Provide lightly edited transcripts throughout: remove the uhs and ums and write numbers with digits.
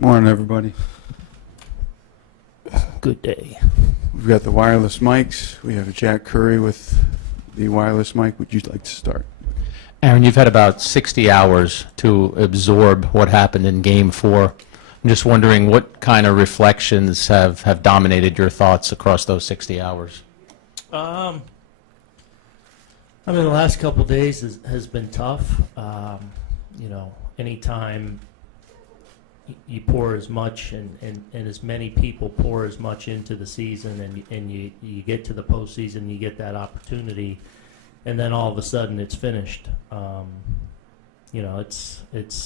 Morning, everybody. Good day. We've got the wireless mics. We have Jack Curry with the wireless mic. Would you like to start? Aaron, you've had about 60 hours to absorb what happened in Game 4. I'm just wondering what kind of reflections have dominated your thoughts across those 60 hours? I mean, the last couple of days has been tough. You know, anytime you pour as much and as many people pour as much into the season and you get to the postseason, you get that opportunity, and then all of a sudden it's finished. You know, it's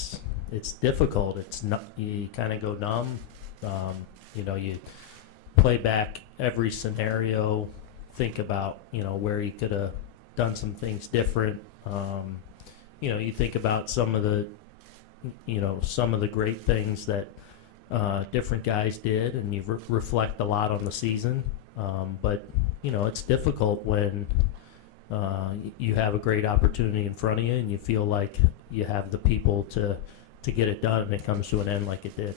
difficult. It's not, you kind of go numb. You know, you play back every scenario, think about, you know, where you could have done some things different. You know, you think about some of the great things that different guys did, and you reflect a lot on the season. But, you know, it's difficult when you have a great opportunity in front of you and you feel like you have the people to get it done, and it comes to an end like it did.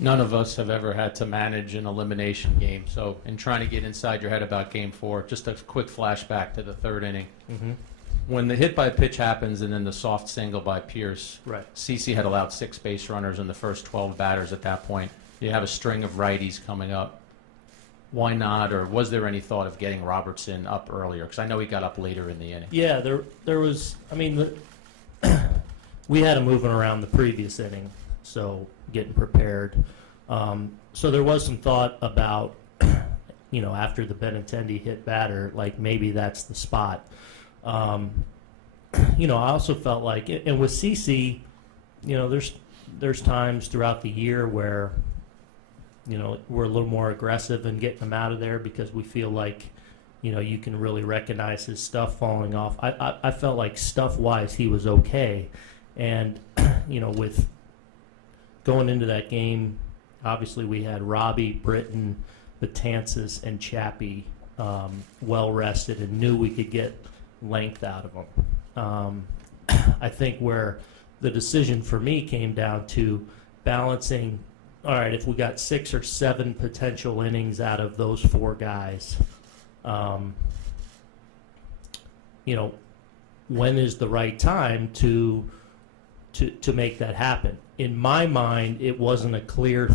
None of us have ever had to manage an elimination game. So in trying to get inside your head about Game 4, just a quick flashback to the third inning. Mm-hmm. When the hit by pitch happens and then the soft single by Pierce, Right. CC had allowed 6 base runners in the first 12 batters at that point. You have a string of righties coming up. Why not, or was there any thought of getting Robertson up earlier? Because I know he got up later in the inning. Yeah, there was. I mean, we had him moving around the previous inning, so getting prepared. So there was some thought about, you know, after the Benintendi hit batter, like maybe that's the spot. You know, I also felt like, and with CC, you know, there's times throughout the year where, you know, we're a little more aggressive in getting him out of there because we feel like, you know, you can really recognize his stuff falling off. I felt like stuff-wise he was okay. And, you know, with going into that game, obviously we had Robbie, Britton, Betances, and Chappie well-rested and knew we could get length out of them. I think where the decision for me came down to balancing, all right, if we got 6 or 7 potential innings out of those 4 guys, you know, when is the right time to make that happen? In my mind, it wasn't a clear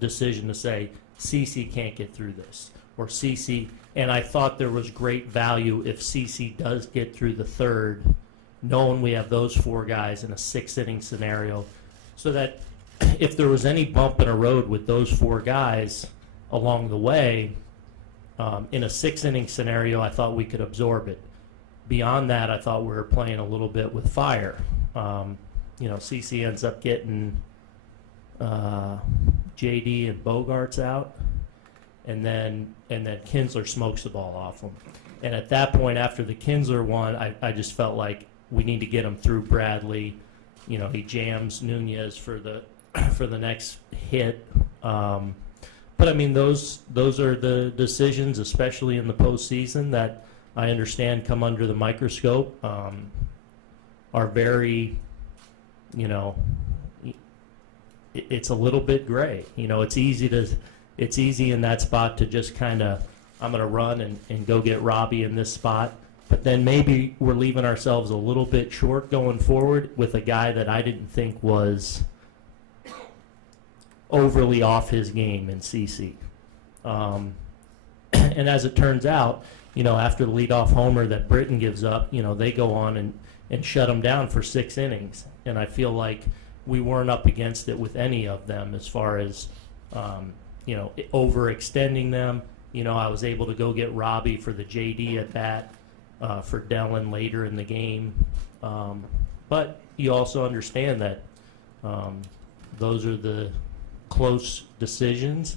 decision to say CC can't get through this, or CC, and I thought there was great value if CC does get through the third, knowing we have those 4 guys in a 6-inning scenario, so that if there was any bump in a road with those 4 guys along the way, in a 6-inning scenario, I thought we could absorb it. Beyond that, I thought we were playing a little bit with fire. You know, CC ends up getting JD and Bogarts out, and then Kinsler smokes the ball off him. And at that point, after the Kinsler one, I just felt like we need to get him through Bradley. You know, he jams Nunez for the next hit. But I mean, those are the decisions, especially in the postseason, that I understand come under the microscope, are very, you know, it's a little bit gray. You know, it's easy in that spot to just kind of, I'm going to run and go get Robbie in this spot. But then maybe we're leaving ourselves a little bit short going forward with a guy that I didn't think was overly off his game in CC. And as it turns out, you know, after the leadoff homer that Britton gives up, you know, they go on and shut him down for 6 innings. And I feel like we weren't up against it with any of them as far as, you know, overextending them. You know, I was able to go get Robbie for the JD at bat for Dellin later in the game. But you also understand that those are the close decisions,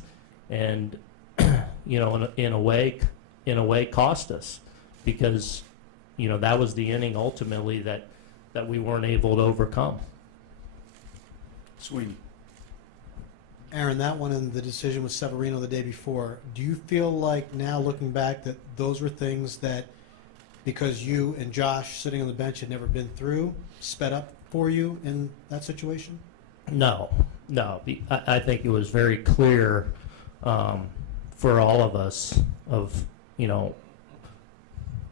and you know, in a way cost us, because you know that was the inning ultimately that we weren't able to overcome. Sweeney. Aaron, that one and the decision with Severino the day before, do you feel like now looking back that those were things that, because you and Josh sitting on the bench had never been through, sped up for you in that situation? No, No, I think it was very clear for all of us of,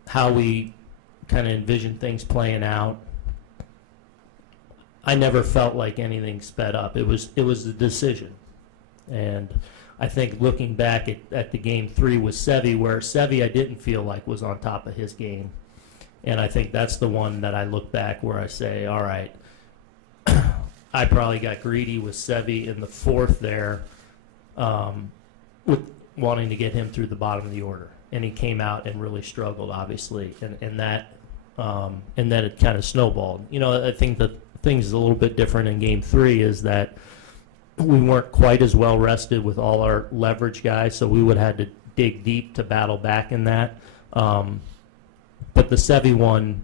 how we kind of envisioned things playing out. I never felt like anything sped up. It was a decision. And I think looking back at the game 3 with Sevy, where Sevy I didn't feel like was on top of his game. And I think that's the one that I look back where I say, all right, I probably got greedy with Sevy in the 4th there with wanting to get him through the bottom of the order. And he came out and really struggled, obviously. And then it kind of snowballed. I think the thing's a little bit different in Game 3 is that we weren't quite as well rested with all our leverage guys, so we would have had to dig deep to battle back in that. But the Sevy one,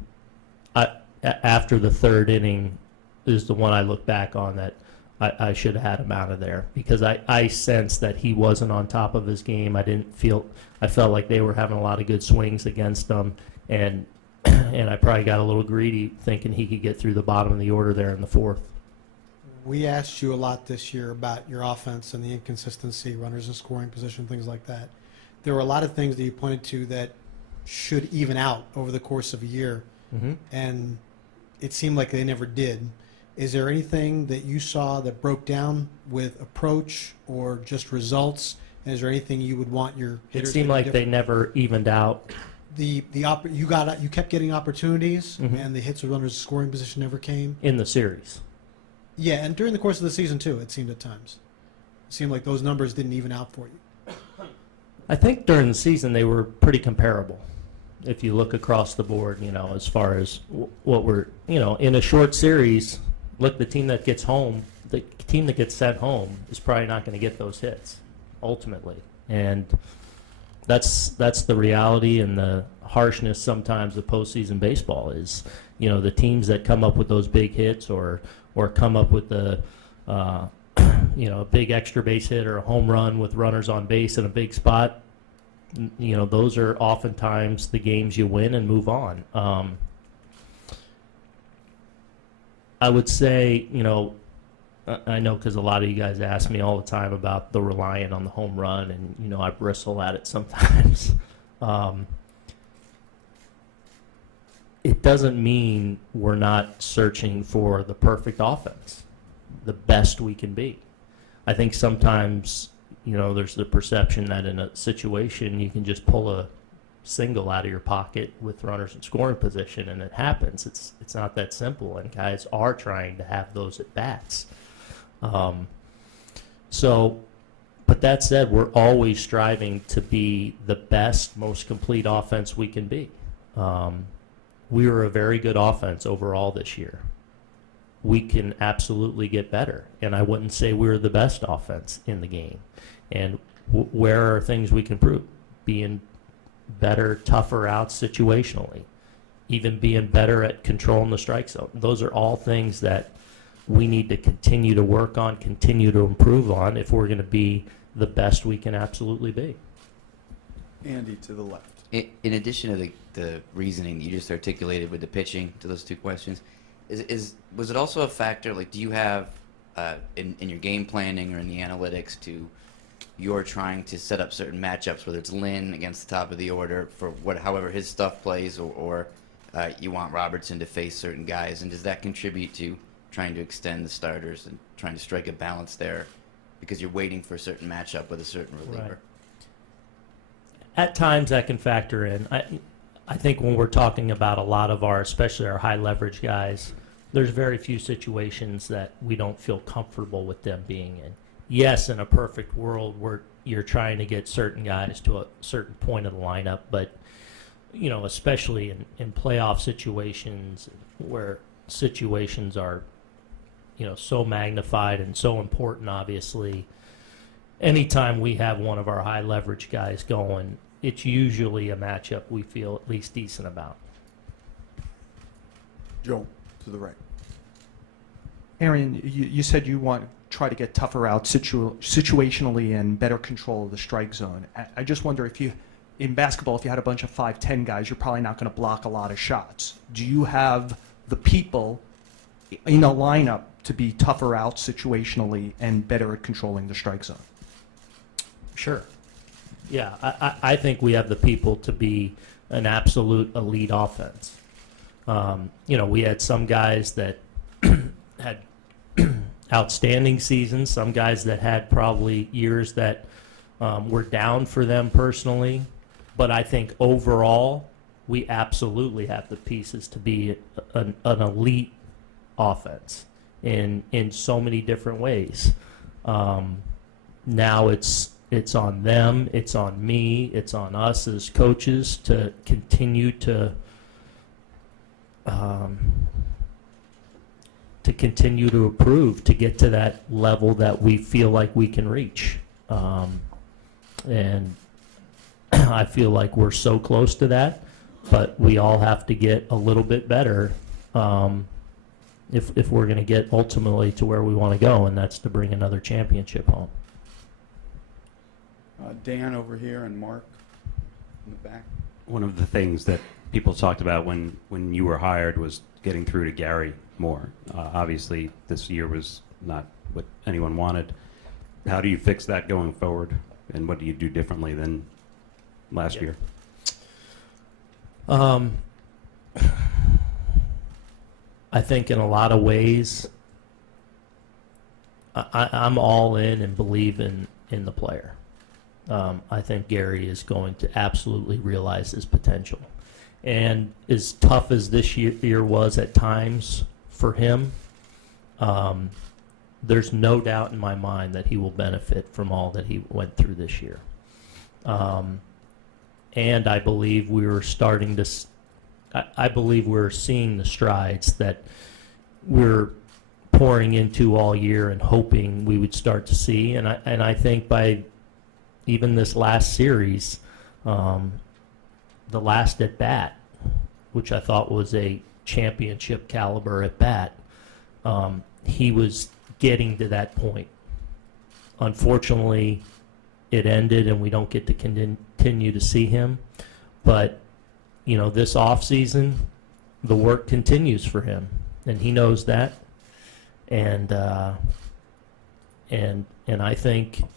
after the 3rd inning, is the one I look back on that I should have had him out of there because I sensed that he wasn't on top of his game. I felt like they were having a lot of good swings against him, and I probably got a little greedy thinking he could get through the bottom of the order there in the 4th. We asked you a lot this year about your offense and the inconsistency, runners in scoring position, things like that. There were a lot of things that you pointed to that should even out over the course of a year, and it seemed like they never did. Is there anything that you saw that broke down with approach or just results? And is there anything you would want your hitters It seemed to do like they different? never evened out. You kept getting opportunities, and the hits with runners in scoring position never came. In the series. Yeah, and during the course of the season too, it seemed at times. It seemed like those numbers didn't even out for you. I think during the season they were pretty comparable. If you look across the board, as far as what we're, in a short series, look, the team that gets sent home is probably not going to get those hits, ultimately. And that's the reality and the harshness sometimes of postseason baseball is, the teams that come up with those big hits or come up with the, a big extra base hit or a home run with runners on base in a big spot, those are oftentimes the games you win and move on. I would say, I know because a lot of you guys ask me all the time about the relying on the home run, and, I bristle at it sometimes. It doesn't mean we're not searching for the perfect offense, the best we can be. I think sometimes, there's the perception that in a situation you can just pull a single out of your pocket with runners in scoring position, and it happens. It's not that simple, and guys are trying to have those at bats. But that said, we're always striving to be the best, most complete offense we can be. We were a very good offense overall this year. We can absolutely get better, and I wouldn't say we were the best offense in the game. And where are things we can improve? Being better, tougher out situationally, even being better at controlling the strike zone. Those are all things that we need to continue to work on, continue to improve on if we're going to be the best we can absolutely be. Andy to the left. In addition to the reasoning that you just articulated with the pitching to those 2 questions, was it also a factor, like do you have in your game planning or in the analytics you're trying to set up certain matchups, whether it's Lynn against the top of the order for however his stuff plays, or you want Robertson to face certain guys, and does that contribute to trying to extend the starters and trying to strike a balance there because you're waiting for a certain matchup with a certain reliever? Right. At times that can factor in. I think when we're talking about a lot of especially our high leverage guys, there's very few situations that we don't feel comfortable with them being in. Yes, in a perfect world where you're trying to get certain guys to a certain point of the lineup, but especially in playoff situations where situations are so magnified and so important, obviously, anytime we have one of our high leverage guys going, it's usually a matchup we feel at least decent about. Joe to the right. Aaron, you said you want to try to get tougher out situationally and better control of the strike zone. I just wonder in basketball, if you had a bunch of 5'10" guys, you're probably not going to block a lot of shots. Do you have the people in a lineup to be tougher out situationally and better at controlling the strike zone? Sure. Yeah, I think we have the people to be an absolute elite offense. We had some guys that had outstanding seasons, some guys that had probably years that were down for them personally. But I think overall, we absolutely have the pieces to be an elite offense in so many different ways. Now it's on them, it's on me, it's on us as coaches to continue to improve, to get to that level that we feel like we can reach. And I feel like we're so close to that, but we all have to get a little bit better if we're going to get ultimately to where we want to go, and that's to bring another championship home. Dan over here and Mark in the back. One of the things that people talked about when you were hired was getting through to Gary more. Obviously, this year was not what anyone wanted. How do you fix that going forward, and what do you do differently than last year? I think in a lot of ways, I'm all in and believe in the player. I think Gary is going to absolutely realize his potential. And as tough as this year was at times for him, there's no doubt in my mind that he will benefit from all that he went through this year. And I believe we're seeing the strides that we're pouring into all year and hoping we would start to see. And I think by even this last series, the last at bat, which I thought was a championship caliber at bat, he was getting to that point. Unfortunately, it ended and we don't get to continue to see him. But, this offseason, the work continues for him, and he knows that. And I think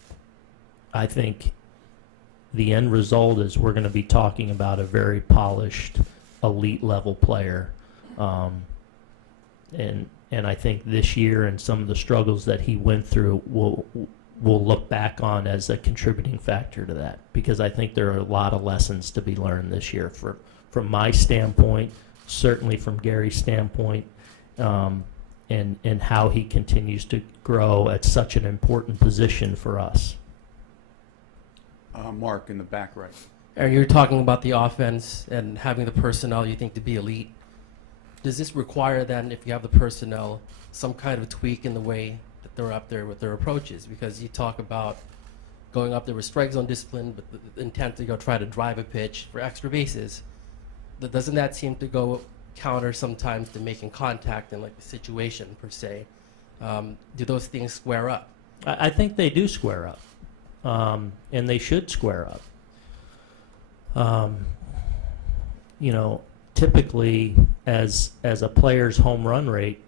the end result is we're going to be talking about a very polished, elite level player. And I think this year and some of the struggles that he went through we'll look back on as a contributing factor to that, because I think there are a lot of lessons to be learned this year from my standpoint, certainly from Gary's standpoint, and how he continues to grow at such an important position for us. Mark in the back right. Aaron, you're talking about the offense and having the personnel you think to be elite. Does this require then, if you have the personnel, some kind of tweak in the way that they're up there with their approaches? Because you talk about going up there with strike zone discipline, but the intent to go try to drive a pitch for extra bases. Doesn't that seem to go counter sometimes to making contact in like the situation per se? Do those things square up? I think they do square up, and they should square up. Typically, as a player's home run rate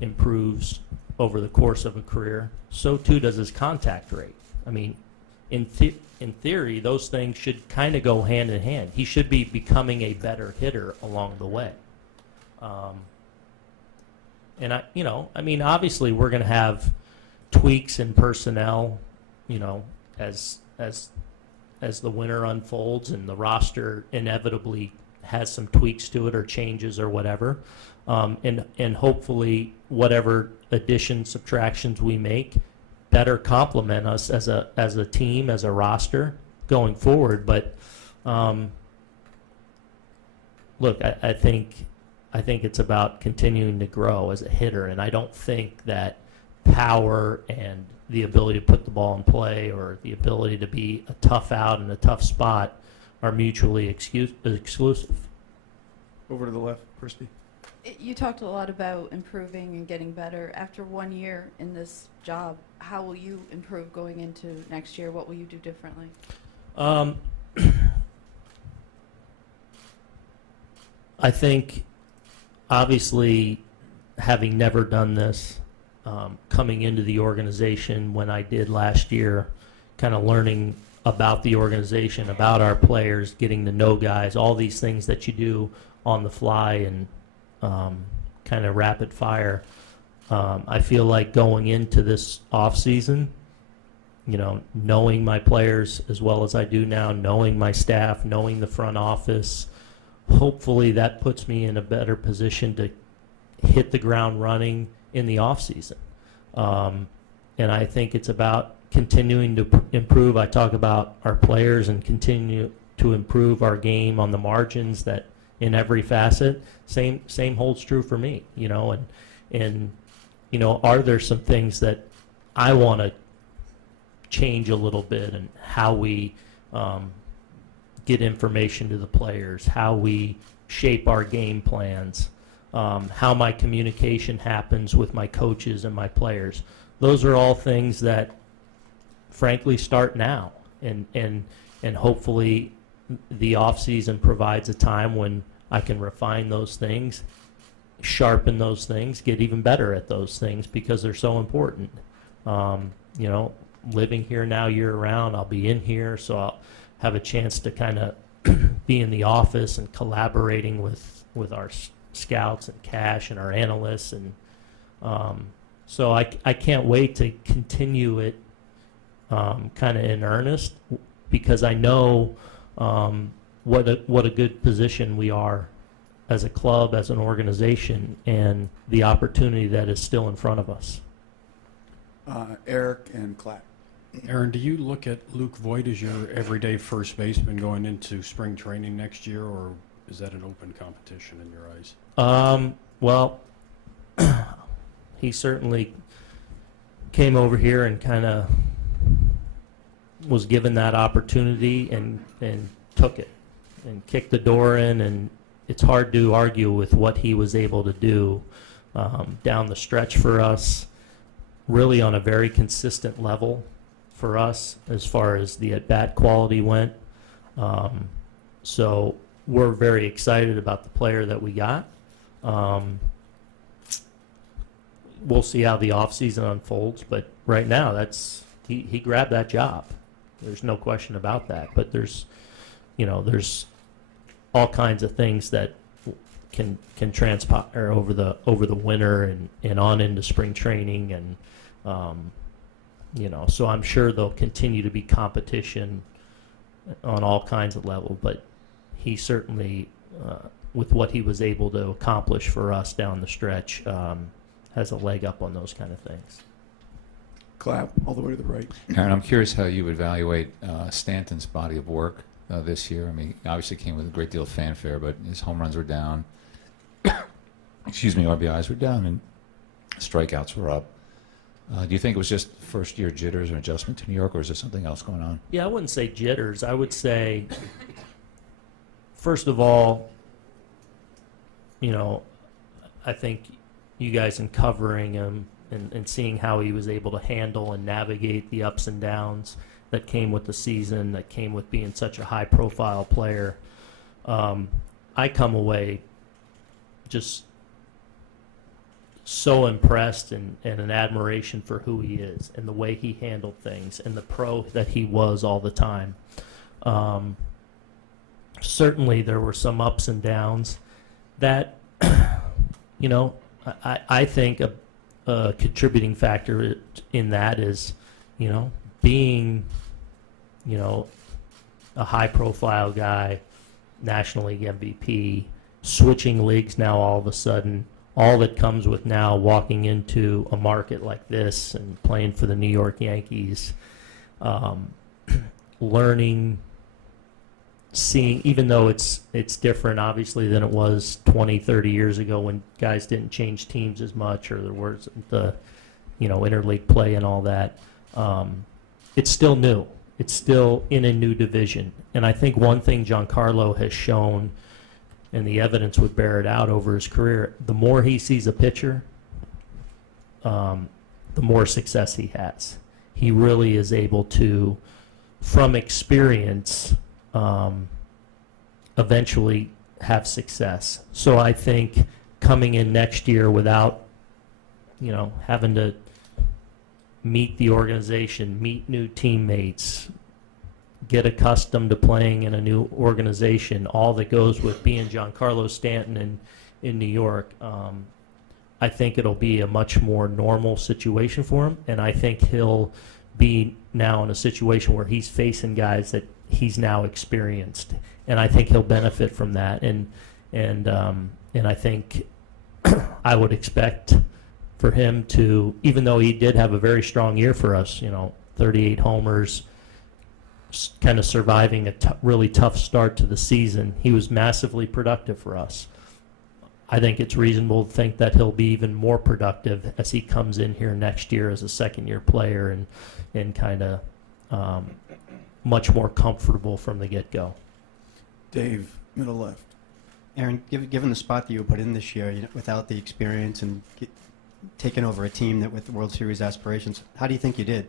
improves over the course of a career, so too does his contact rate. I mean, in theory, those things should kind of go hand in hand. He should be becoming a better hitter along the way. Obviously, we're going to have tweaks in personnel, as the winter unfolds and the roster inevitably has some tweaks to it or changes or whatever. And hopefully whatever additions, subtractions we make better complement us as a team, as a roster going forward. But look, I think it's about continuing to grow as a hitter, and I don't think that power and the ability to put the ball in play or the ability to be a tough out in a tough spot are mutually exclusive. Over to the left, Christy. You talked a lot about improving and getting better. After 1 year in this job, how will you improve going into next year? What will you do differently? I think, obviously, having never done this, coming into the organization when I did last year, kind of learning about the organization, about our players, getting to know guys, all these things that you do on the fly and kind of rapid fire. I feel like going into this off season, you know, knowing my players as well as I do now, knowing my staff, knowing the front office, hopefully that puts me in a better position to hit the ground running in the off season. And I think it's about continuing to improve. I talk about our players and continue to improve our game on the margins, that in every facet. Same holds true for me, you know, and you know, are there some things that I want to change a little bit, and how we get information to the players, how we shape our game plans, how my communication happens with my coaches and my players. Those are all things that, frankly, start now, and hopefully the off season provides a time when I can refine those things, sharpen those things, get even better at those things, because they're so important. You know, living here now year round, I'll be in here, so I'll have a chance to kind of be in the office and collaborating with our scouts and Cash and our analysts, and so I can't wait to continue it kind of in earnest, because I know what a good position we are as a club, as an organization, and the opportunity that is still in front of us. Eric and Clapp. Aaron, do you look at Luke Voigt as your everyday first baseman going into spring training next year, or is that an open competition in your eyes? Well, he certainly came over here and kind of was given that opportunity and took it and kicked the door in, and it's hard to argue with what he was able to do down the stretch for us, really on a very consistent level for us as far as the at-bat quality went. So we're very excited about the player that we got. We'll see how the offseason unfolds, but right now he grabbed that job. There's no question about that. But there's all kinds of things that can transpire over the winter and on into spring training, and so I'm sure there'll continue to be competition on all kinds of levels. But he certainly, with what he was able to accomplish for us down the stretch, has a leg up on those kind of things. Clapp, all the way to the right. Aaron, I'm curious how you evaluate Stanton's body of work this year. I mean, obviously came with a great deal of fanfare, but his home runs were down. Excuse me, RBIs were down, and strikeouts were up. Do you think it was just first-year jitters or adjustment to New York, or is there something else going on? Yeah, I wouldn't say jitters. I would say, first of all, I think you guys in covering him and seeing how he was able to handle and navigate the ups and downs that came with the season, that came with being such a high-profile player. I come away just so impressed and an admiration for who he is and the way he handled things and the pro that he was all the time. Certainly there were some ups and downs that, I think a contributing factor in that is, being, a high-profile guy, National League MVP, switching leagues now all of a sudden, all that comes with now walking into a market like this and playing for the New York Yankees, learning, seeing, even though it's different obviously than it was 20, 30 years ago when guys didn't change teams as much, or there was the interleague play and all that. It's still new. It's still in a new division. And I think one thing Giancarlo has shown, and the evidence would bear it out over his career, the more he sees a pitcher, the more success he has. He really is able to, from experience, eventually have success. So I think coming in next year without having to meet the organization, meet new teammates, get accustomed to playing in a new organization, all that goes with being Giancarlo Stanton in New York. I think it'll be a much more normal situation for him, and I think he'll be now in a situation where he's facing guys that he's now experienced, and I think he'll benefit from that. And I think I would expect for him to, even though he did have a very strong year for us, 38 homers, kind of surviving a really tough start to the season, he was massively productive for us. I think it's reasonable to think that he'll be even more productive as he comes in here next year as a second-year player and kind of much more comfortable from the get-go. Dave, middle left. Aaron, given the spot that you were put in this year, without the experience and taking over a team that with World Series aspirations, how do you think you did,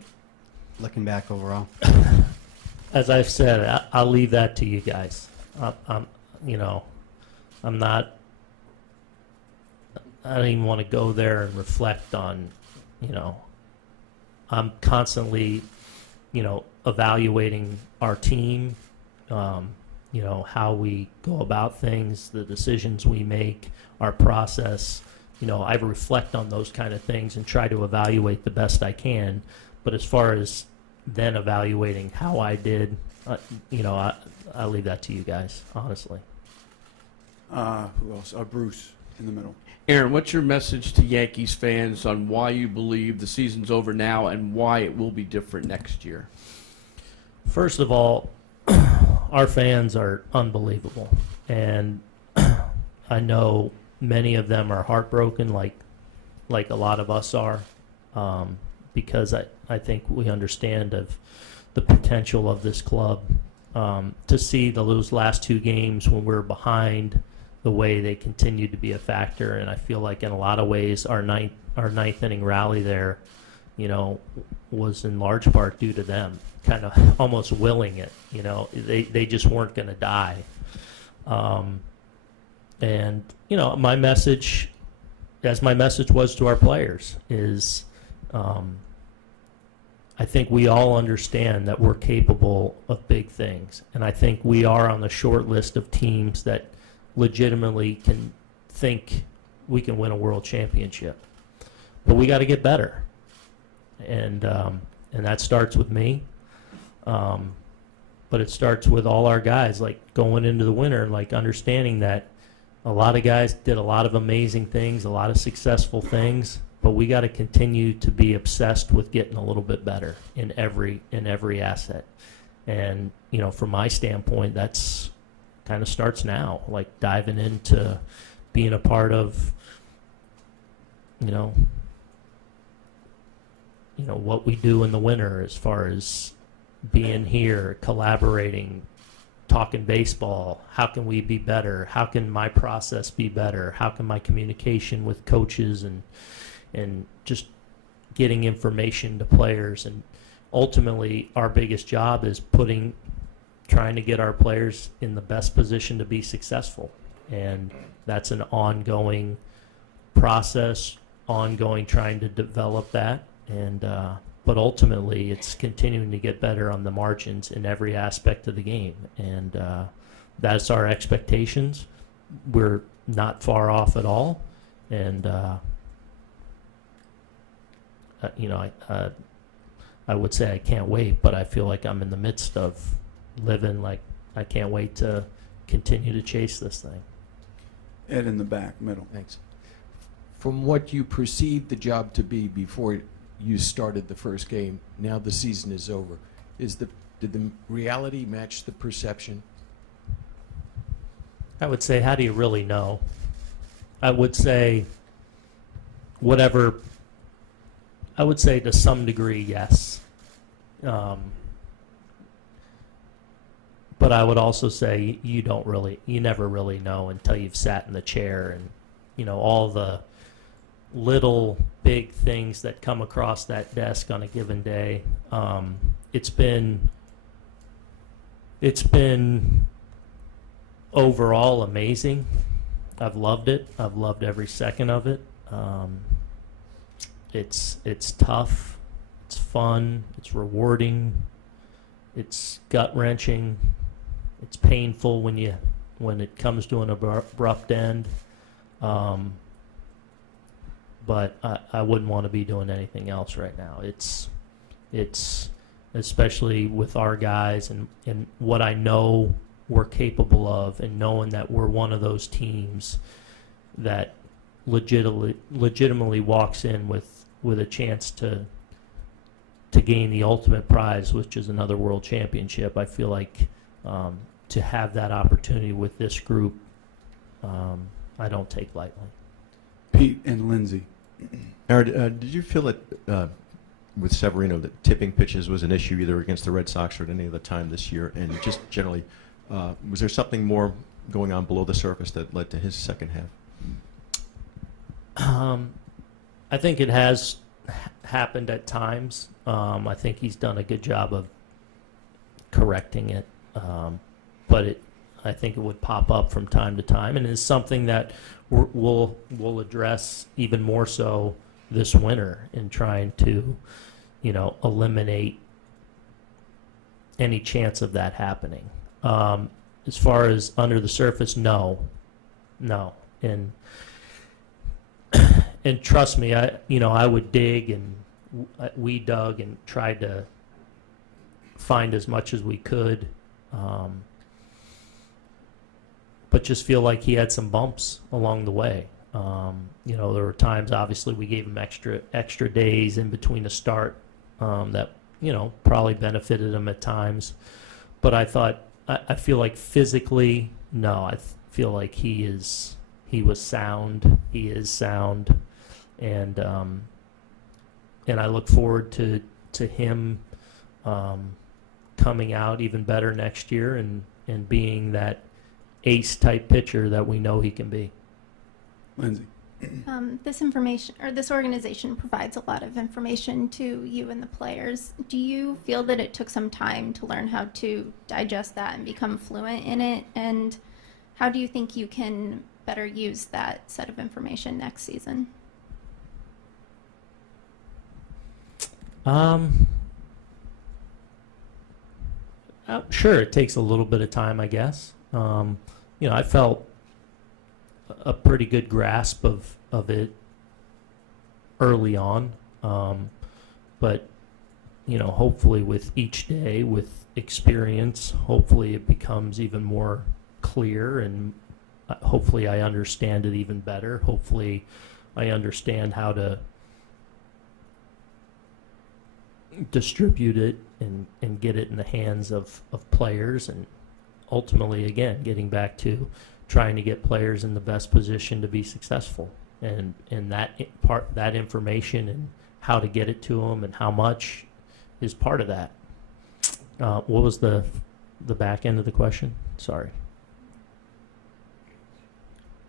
looking back overall? As I've said, I'll leave that to you guys. I don't even want to go there and reflect on, I'm constantly, evaluating our team, how we go about things, the decisions we make, our process. I reflect on those kind of things and try to evaluate the best I can. But as far as then evaluating how I did, I'll leave that to you guys, honestly. Who else? Bruce in the middle. Aaron, what's your message to Yankees fans on why you believe the season's over now and why it will be different next year? First of all, our fans are unbelievable. And I know many of them are heartbroken like a lot of us are, because I think we understand of the potential of this club. To see those last two games when we're behind, the way they continued to be a factor, and I feel like in a lot of ways our ninth inning rally there, was in large part due to them, kind of almost willing it. They just weren't going to die. And my message, as my message was to our players, is I think we all understand that we're capable of big things, and I think we are on the short list of teams that legitimately can think we can win a world championship. But we got to get better, and that starts with me. But it starts with all our guys, like going into the winter, like understanding that a lot of guys did a lot of amazing things, a lot of successful things, but we got to continue to be obsessed with getting a little bit better in every asset. And from my standpoint, that's kind of starts now, like diving into being a part of, what we do in the winter as far as being here, collaborating, talking baseball. How can we be better? How can my process be better? How can my communication with coaches and just getting information to players? And ultimately, our biggest job is trying to get our players in the best position to be successful. And that's an ongoing process, trying to develop that. And but ultimately, it's continuing to get better on the margins in every aspect of the game. And that's our expectations. We're not far off at all. And, I would say I can't wait, but I feel like I'm in the midst of living like I can't wait to continue to chase this thing. Ed in the back, middle. Thanks. From what you perceived the job to be before you started the first game, now the season is over, did the reality match the perception? I would say, how do you really know? I would say to some degree, yes. But I would also say you never really know until you've sat in the chair and, all the little big things that come across that desk on a given day. It's been overall amazing. I've loved it. I've loved every second of it. It's tough, it's fun, it's rewarding, it's gut wrenching, it's painful when it comes to an abrupt end. But I wouldn't want to be doing anything else right now. It's especially with our guys and what I know we're capable of, and knowing that we're one of those teams that legitimately walks in with a chance to gain the ultimate prize, which is another world championship. I feel like to have that opportunity with this group, I don't take lightly. Pete and Lindsay. Aaron, did you feel that with Severino that tipping pitches was an issue either against the Red Sox or at any other time this year? And just generally, was there something more going on below the surface that led to his second half? I think it has happened at times. I think he's done a good job of correcting it, but I think it would pop up from time to time, and it's something that we'll address even more so this winter in trying to, eliminate any chance of that happening. As far as under the surface, no, and trust me, I would dig, and we dug and tried to find as much as we could. But just feel like he had some bumps along the way. There were times, obviously, we gave him extra days in between the start that probably benefited him at times. But I feel like physically, no. I feel like he was sound. He is sound, and I look forward to him coming out even better next year and being that ace-type pitcher that we know he can be. Lindsay. This organization provides a lot of information to you and the players. Do you feel that it took some time to learn how to digest that and become fluent in it? And how do you think you can better use that set of information next season? Sure, it takes a little bit of time, I guess. I felt a pretty good grasp of it early on, but hopefully with each day, with experience, hopefully it becomes even more clear, and hopefully I understand it even better. Hopefully I understand how to distribute it and get it in the hands of players, and ultimately, again, getting back to trying to get players in the best position to be successful, and that information and how to get it to them and how much is part of that. What was the back end of the question? Sorry.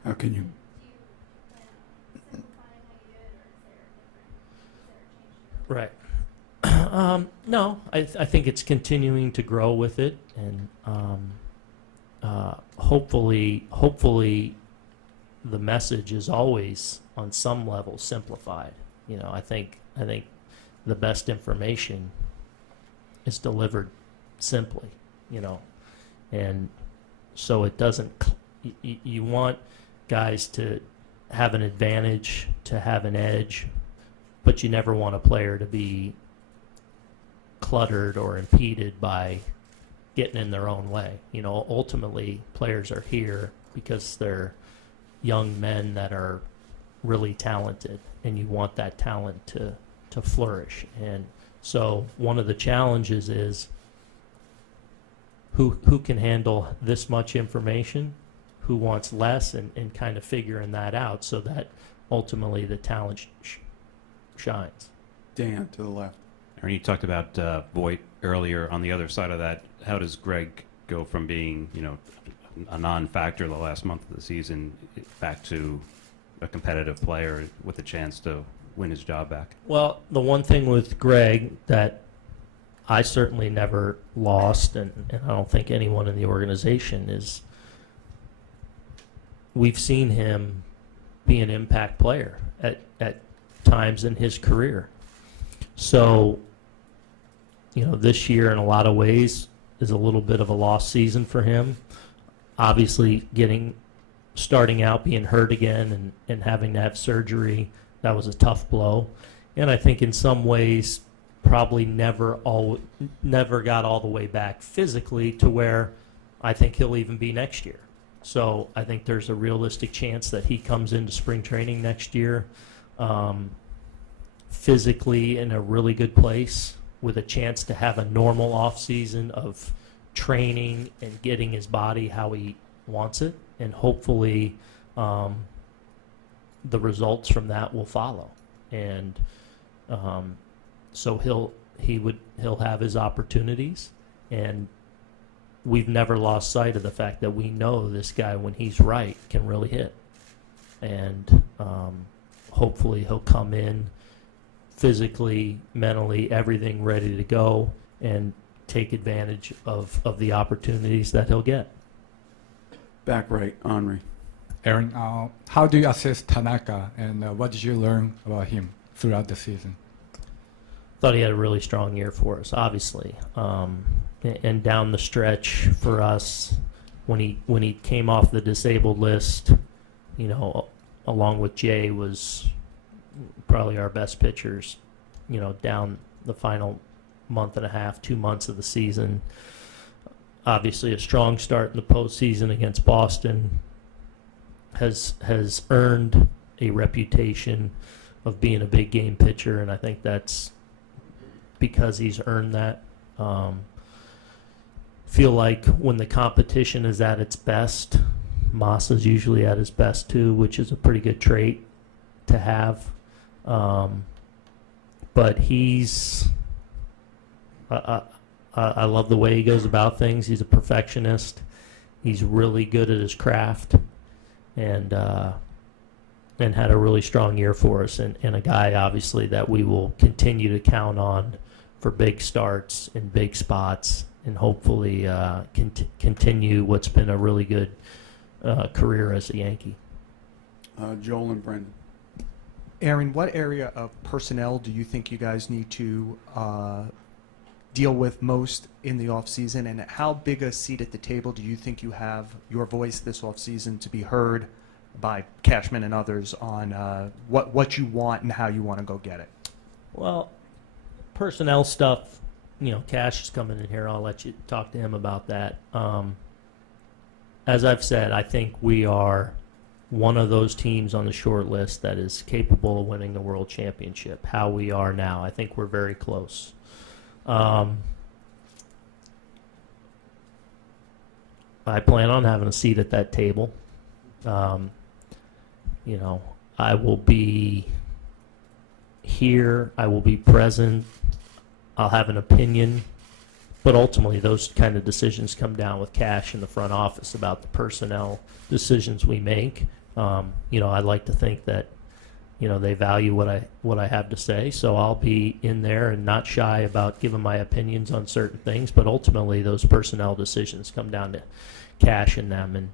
How can you? Right. No, I think it's continuing to grow with it, and hopefully the message is always on some level simplified. I think the best information is delivered simply, and so it doesn't. You want guys to have an advantage, to have an edge, but you never want a player to be cluttered or impeded by getting in their own way. Ultimately, players are here because they're young men that are really talented, and you want that talent to flourish. And so one of the challenges is who can handle this much information, who wants less, and kind of figuring that out so that ultimately the talent shines. Dan, to the left. Aaron, you talked about Voit earlier. On the other side of that, how does Greg go from being, a non-factor the last month of the season back to a competitive player with a chance to win his job back? Well, the one thing with Greg that I certainly never lost, and I don't think anyone in the organization, is we've seen him be an impact player at times in his career. So, this year in a lot of ways is a little bit of a lost season for him. Obviously, starting out being hurt again and having to have surgery, that was a tough blow. And I think in some ways probably never got all the way back physically to where I think he'll even be next year. So I think there's a realistic chance that he comes into spring training next year physically in a really good place with a chance to have a normal off season of training and getting his body how he wants it, and hopefully the results from that will follow. And so he'll have his opportunities, and we've never lost sight of the fact that we know this guy, when he's right, can really hit. And hopefully he'll come in physically, mentally, everything ready to go and take advantage of the opportunities that he'll get. Back right, Henri. Aaron, how do you assess Tanaka, and what did you learn about him throughout the season? Thought he had a really strong year for us, obviously. And down the stretch for us, when he came off the disabled list, along with Jay, was probably our best pitchers, down the final month and a half, 2 months of the season. Obviously a strong start in the postseason against Boston, has earned a reputation of being a big game pitcher, and I think that's because he's earned that. Feel like when the competition is at its best, Masa's usually at his best too, which is a pretty good trait to have. But he's I love the way he goes about things. He's a perfectionist. He's really good at his craft, and had a really strong year for us, and a guy obviously that we will continue to count on for big starts in big spots, and hopefully continue what's been a really good career as a Yankee. Joel and Brendan. Aaron, what area of personnel do you think you guys need to deal with most in the offseason, and how big a seat at the table do you think you have your voice this offseason to be heard by Cashman and others on what you want and how you want to go get it? Well, personnel stuff, Cash is coming in here. I'll let you talk to him about that. As I've said, I think we are one of those teams on the short list that is capable of winning the World Championship. How we are now, I think we're very close. I plan on having a seat at that table. I will be here. I will be present. I'll have an opinion. But ultimately, those kind of decisions come down with Cash in the front office about the personnel decisions we make. I'd like to think that they value what I have to say, so I'll be in there and not shy about giving my opinions on certain things. But ultimately, those personnel decisions come down to Cash and them, and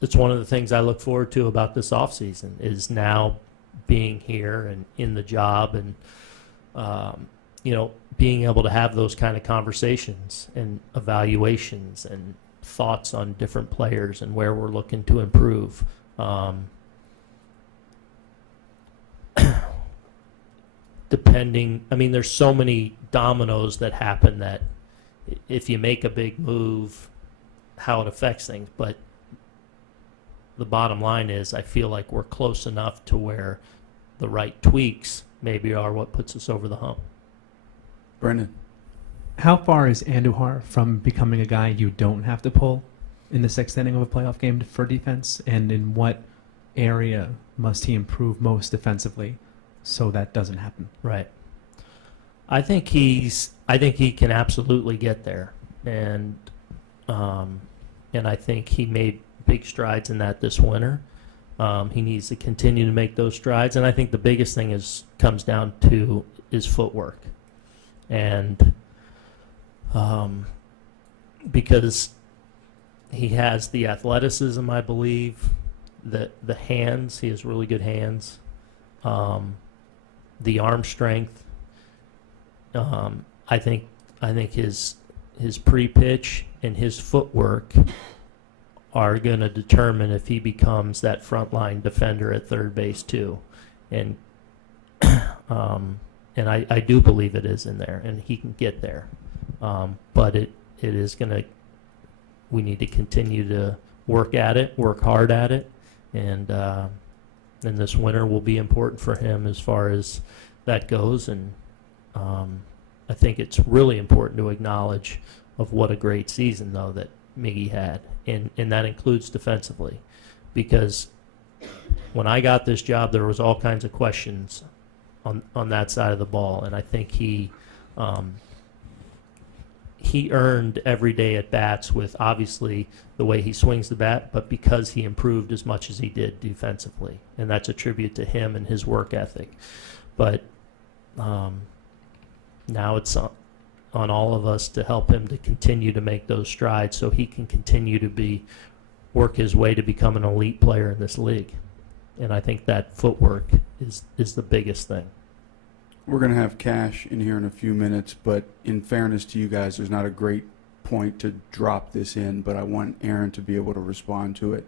it's one of the things I look forward to about this offseason is now being here and in the job, and being able to have those kind of conversations and evaluations and thoughts on different players and where we're looking to improve. There's so many dominoes that happen that if you make a big move, how it affects things. But the bottom line is I feel like we're close enough to where the right tweaks maybe are what puts us over the hump. Brendan. How far is Andujar from becoming a guy you don't have to pull in the sixth inning of a playoff game for defense, and in what area must he improve most defensively so that doesn't happen? Right. I think he can absolutely get there, and I think he made big strides in that this winter. He needs to continue to make those strides, and I think the biggest thing comes down to his footwork, and because he has the athleticism, I believe, the hands, he has really good hands. The arm strength. I think his pre-pitch and his footwork are going to determine if he becomes that frontline defender at third base too, and I do believe it is in there, and he can get there, but it is going to. We need to continue to work at it, work hard at it, and this winter will be important for him as far as that goes, and I think it's really important to acknowledge of what a great season, though, that Miggy had, and that includes defensively, because when I got this job, there was all kinds of questions on that side of the ball, and I think he earned every day at bats with obviously the way he swings the bat, but because he improved as much as he did defensively, and that's a tribute to him and his work ethic. But now it's on all of us to help him to continue to make those strides so he can continue to work his way to become an elite player in this league. And I think that footwork is the biggest thing. We're going to have Cash in here in a few minutes, but in fairness to you guys, there's not a great point to drop this in, but I want Aaron to be able to respond to it.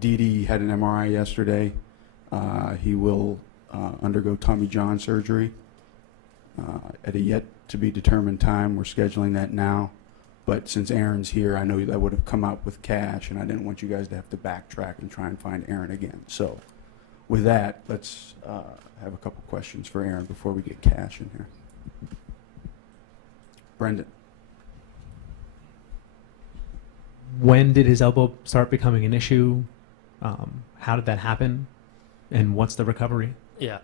Didi had an MRI yesterday. He will undergo Tommy John surgery at a yet-to-be-determined time. We're scheduling that now. But since Aaron's here, I know that would have come up with Cash, and I didn't want you guys to have to backtrack and try and find Aaron again. So with that, let's have a couple questions for Aaron before we get Cash in here. Brendan. When did his elbow start becoming an issue? How did that happen? And what's the recovery? Yeah.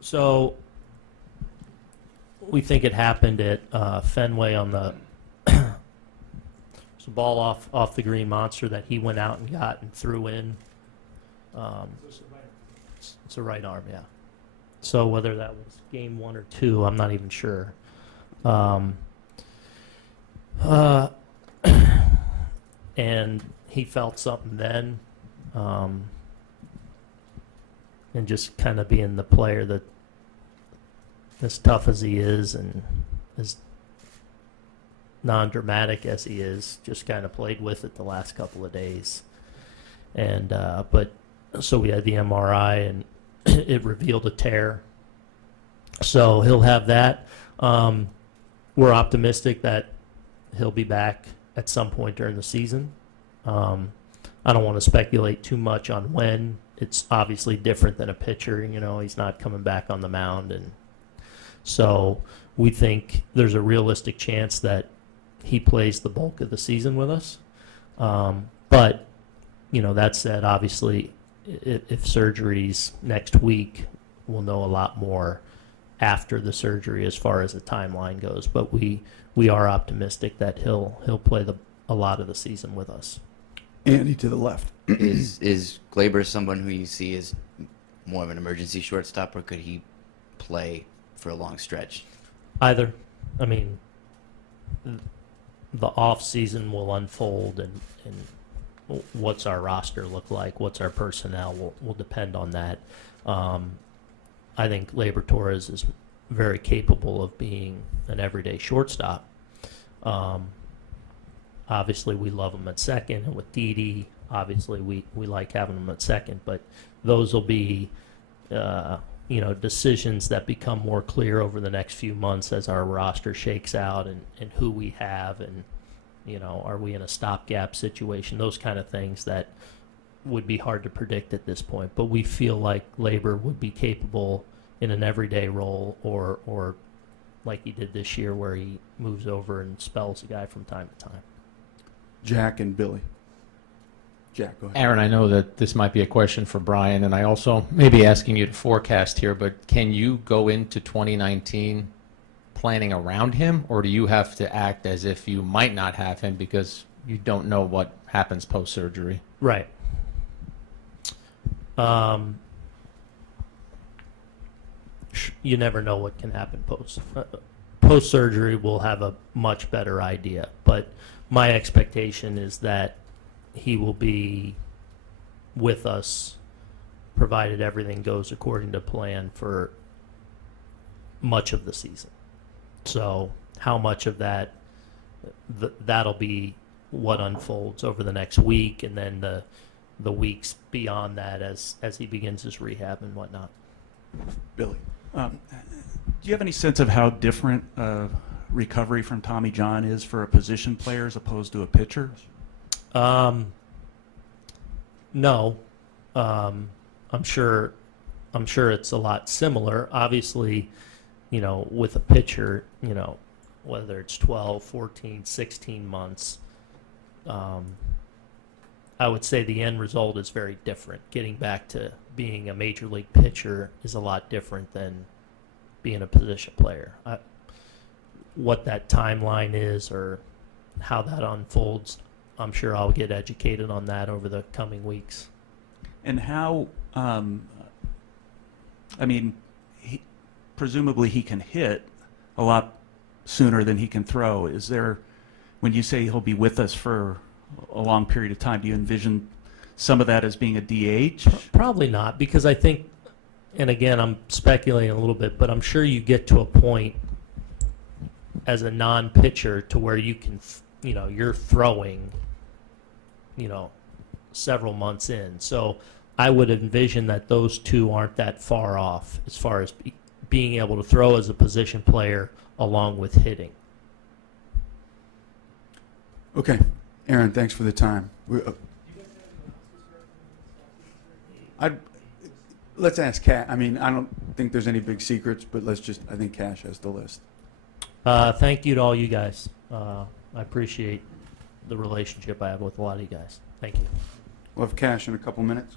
So we think it happened at Fenway on the it's a ball off the Green Monster that he went out and got and threw in. It's a right arm, yeah. So whether that was game 1 or 2, I'm not even sure. And he felt something then, and just kind of being the player that, as tough as he is and as non-dramatic as he is, just kind of played with it the last couple of days. And but so we had the MRI, and it revealed a tear. So he'll have that. We're optimistic that he'll be back at some point during the season. I don't want to speculate too much on when. It's obviously different than a pitcher. You know, he's not coming back on the mound, and so we think there's a realistic chance that he plays the bulk of the season with us. But, you know, that said, obviously, if surgery's next week, we'll know a lot more after the surgery as far as the timeline goes. But we are optimistic that he'll play a lot of the season with us. Andy to the left. Is Glaber someone who you see as more of an emergency shortstop, or could he play for a long stretch? Either. I mean, the off season will unfold, and what's our roster look like, what's our personnel will depend on that. I think Gleyber Torres is very capable of being an everyday shortstop. Obviously, we love him at second, and with Didi, obviously we like having him at second. But those will be, decisions that become more clear over the next few months as our roster shakes out and who we have, and are we in a stopgap situation? Those kind of things that would be hard to predict at this point. But we feel like Gleyber would be capable in an everyday role, or like he did this year, where he moves over and spells a guy from time to time. Jack and Billy. Jack, go ahead. Aaron, I know that this might be a question for Brian, and I also may be asking you to forecast here, but can you go into 2019 planning around him, or do you have to act as if you might not have him because you don't know what happens post-surgery? Right. You never know what can happen post-surgery. We'll have a much better idea, but my expectation is that he will be with us, provided everything goes according to plan for much of the season. So how much of that, that'll be what unfolds over the next week, and then the weeks beyond that as he begins his rehab and whatnot. Billy, do you have any sense of how different recovery from Tommy John is for a position player as opposed to a pitcher? No. I'm sure it's a lot similar. Obviously, with a pitcher, whether it's 12, 14, 16 months, I would say the end result is very different. Getting back to being a major league pitcher is a lot different than being a position player. What that timeline is or how that unfolds, I'm sure I'll get educated on that over the coming weeks. And how, presumably he can hit a lot sooner than he can throw. Is there, when you say he'll be with us for a long period of time, do you envision some of that as being a DH? Probably not, because I think, and again, I'm speculating a little bit, but I'm sure you get to a point as a non-pitcher to where you can, you're throwing, several months in. So I would envision that those two aren't that far off as far as being able to throw as a position player along with hitting. Okay. Aaron, thanks for the time. Let's ask Cash. I don't think there's any big secrets, but I think Cash has the list. Thank you to all you guys. I appreciate the relationship I have with a lot of you guys. Thank you. We'll have Cash in a couple minutes.